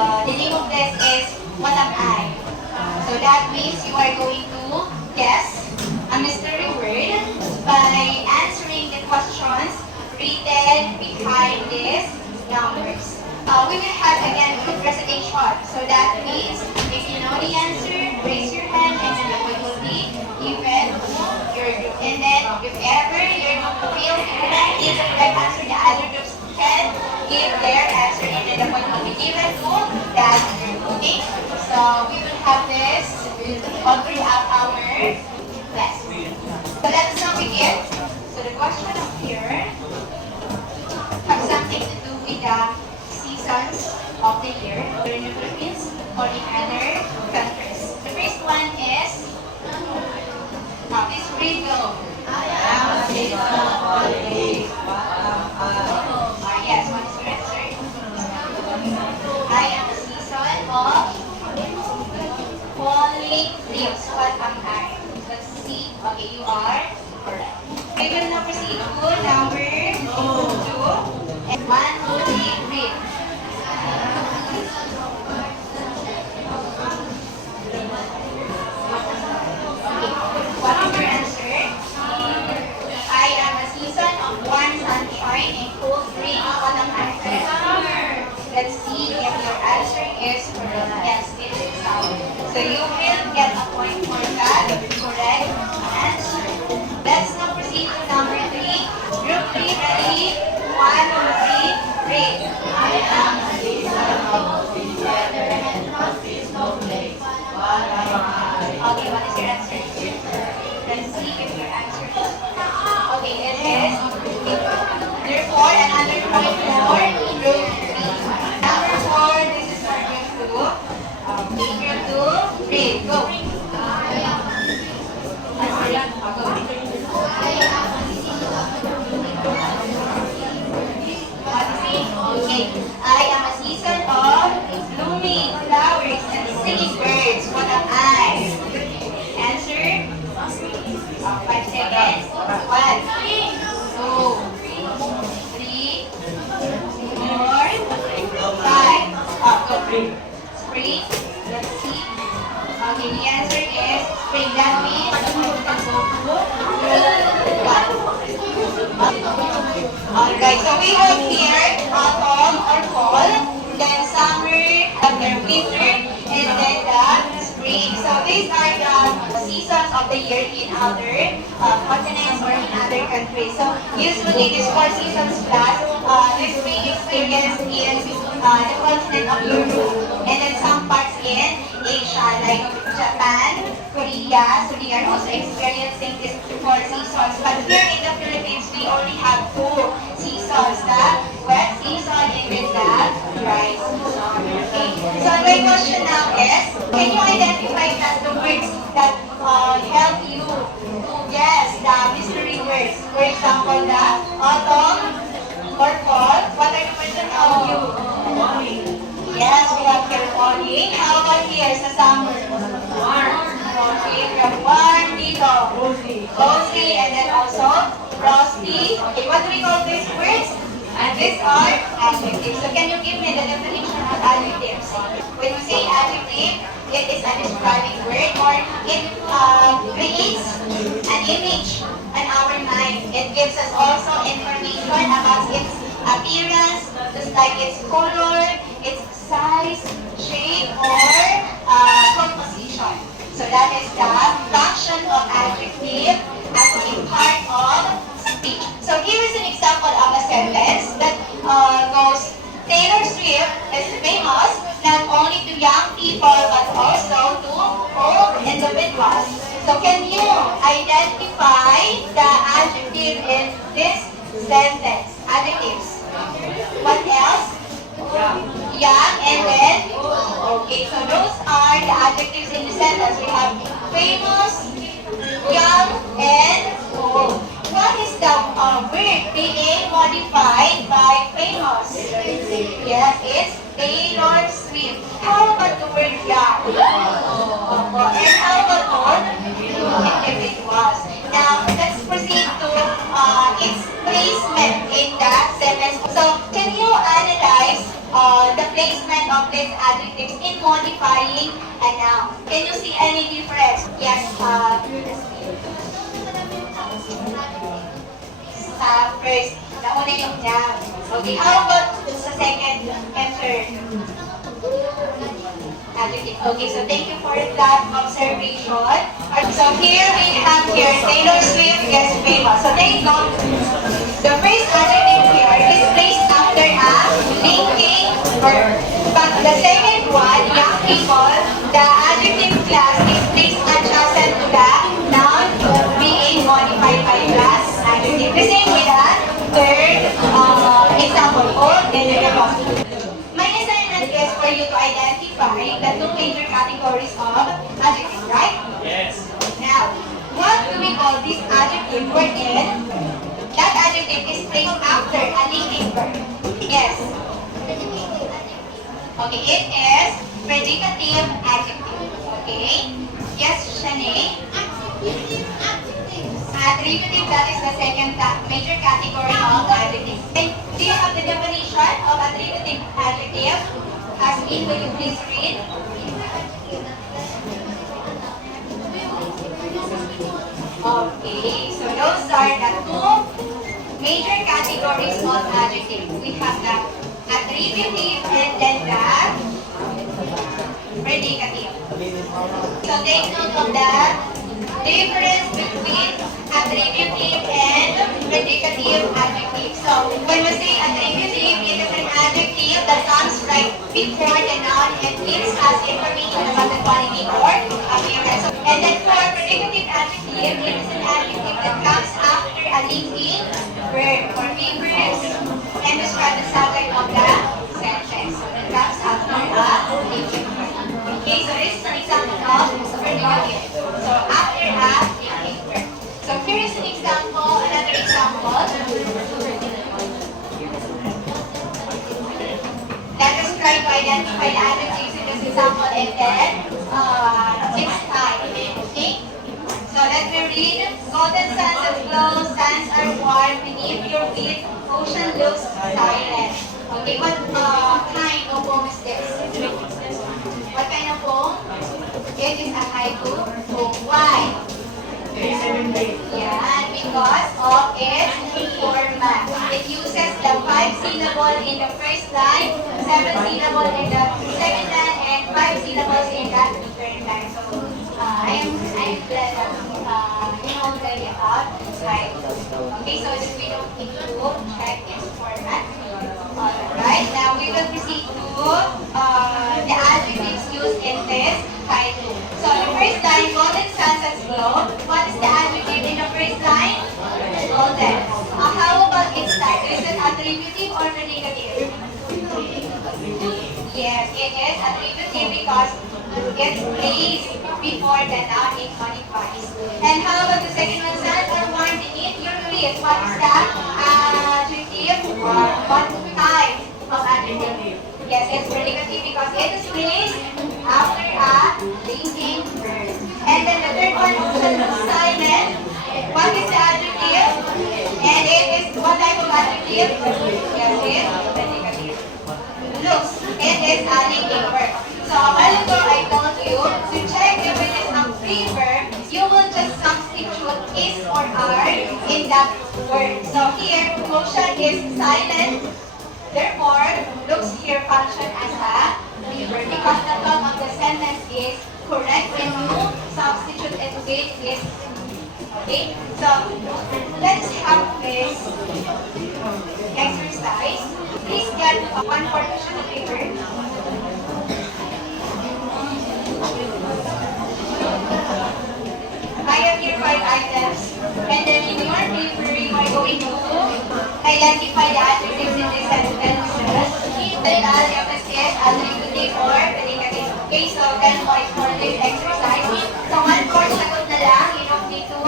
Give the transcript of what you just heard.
The name of this is What Am I? So that means you are going to guess a mystery word by answering the questions written behind these numbers. We will have again group recitation. So that means if you know the answer, raise your hand and then the point will be given to your group. And then if ever your group feels incorrect, gives the correct answer, the other groups can give their answer and then the point will be given to that group. Okay? So we will have this all throughout our class. So let's now begin. So the question up here has something to do with the seasons of the year here in the Philippines or in other countries. The first one is this read go. I am a season of holidays. Yes, what is your answer? I am a season of falling leaves. What am I? Let's see. Okay, you are correct. We will now proceed to number 2. And 1, 2, 3, read. What is your answer? I am a season of warm sunshine and cool breeze. What am I? Summer. Let's see if your answer is correct. Yes, it is summer. So you will get a point for that correct answer. Let's now proceed to number 3. Group 3, ready? 1, 2, 3, read. I am a season of weather and frosty snowflakes. What am I? Okay, what is your answer? Let's see if your answer is okay, it is. Therefore, another point for group 3. Number 4, this is for group 2. Group 2, read. Go. Okay, I am a season of blooming flowers and singing birds. What am I? Answer? 5 seconds. 1, 2, 3, 4, 5. Go. Spring. Let's see. Okay, the answer is spring. That means you can go to Alright, so we have here autumn or fall, then summer, then winter, and then the spring. So these are the seasons of the year in other continents or in other countries. So usually these 4 seasons plus, this being experienced in the continent of Europe, and then some parts in Asia like Japan, Korea. So they are also experiencing these 4 seasons. But here in the Philippines, we only have 2 seasons, the wet season and then the dry season. Okay. So my question now is, can you identify the words that help you to guess the mystery words? For example, the autumn or fall. What are the words that help you? Yes, we have here falling. How about here sa summer? Warm. Okay, we have warm dito. Cozy, and then also frosty. Okay, what do we call these words? And these are adjectives. So can you give me the definition of adjectives? When we say adjective, it is a describing word or it creates an image in our mind. It gives us also information about its appearance, just like its color, its size, shape, or composition. So that is the function of adjective as a part of speech. So here is an example of a sentence that goes, Taylor Swift is famous not only to young people but also to old individuals. So can you identify the adjective in this sentence? Adjectives. What else? Young and then? Okay, so those are the adjectives in the sentence. We have famous, young, and old. What is the word being modified by famous? Yes, it's Taylor Swift. How about the word young? And how about old? Individuals. Now, let's proceed to its placement in the sentence. So, can you analyze the placement of these adjectives in modifying a noun. Can you see any difference? Yes, sa first, nauna yung noun. Okay, how about sa second and third? Adjective. Okay, so thank you for that observation. So here we have here Taylor Swift gets famous. So there you go. The first adjective here is placed after a linking verb. But the second one, young people, the adjective class is placed adjacent to the noun being modified by class adjective. The same with the third example, old and the my assignment is for you to identify the two major categories of adjectives, right? Yes. Now, what do we call this adjective wherein that adjective is placed after a linking verb? Yes. Okay, it is predicative adjective. Okay? Yes, Shanae? Attributive, that is the second major category of adjective. And do you have the definition of attributive adjective? As in, will you please read? Okay, so those are the two major categories of adjectives. We have the attributive and then the predicative. So take note of the difference between attributive and predicative adjective. So when we say attributive, it is an adjective that comes right before the noun and gives us information about the quality or appearance. And then for predicative adjective, it is an adjective that comes after a linking verb or verbs and describe the subject of the sentence. So that comes after a linking verb. Okay, so this is an example of predicative. So after a linking verb. So here is an example, another example. Let us try to identify the adjectives in this example and then it's time. Okay? So let me read. Golden sunsets glow, sands are warm, beneath your feet, ocean looks silent. Okay, what kind of poem is this? What kind of poem? It is a haiku poem. Why? Yeah, because of its format. It uses the 5 syllable in the first line, 7 syllable in the second line, and 5 syllables in the third line. So I am glad that you know already about haiku. Okay, so that we don't need to check its format. Alright, now we will proceed to the adjectives used in this haiku. So the first line, golden sunsets glow. What is the adjective in the first line? Golden. How about its type? Is it attributive or predicative? Yes, it is attributive because it's placed before the noun it modifies. And how about the second one? Sands are warm beneath your feet. What is the adjective or what type of adjective? Yes, it's predicative because it is placed after a linking verb. And then the third one, ocean looks silent. What is the adjective? And it is what type of adjective? Yes, it's predicative. Looks, it is a linking verb. So a while ago I told you to check if it is a free verb, you will just substitute is or are in that word. So here, ocean is silent. Therefore, looks here function as a verb because the thought of the sentence is correct when you substitute it with is. Okay? So, let's have this exercise. Please get one portion of paper. I have here 5 items. And then in your paper, you are going to identify the adjectives in this sentences. Then adjectives is attributive or predicative. Okay, so 10 points for this exercise. So 1 course sagot na lang. You don't need to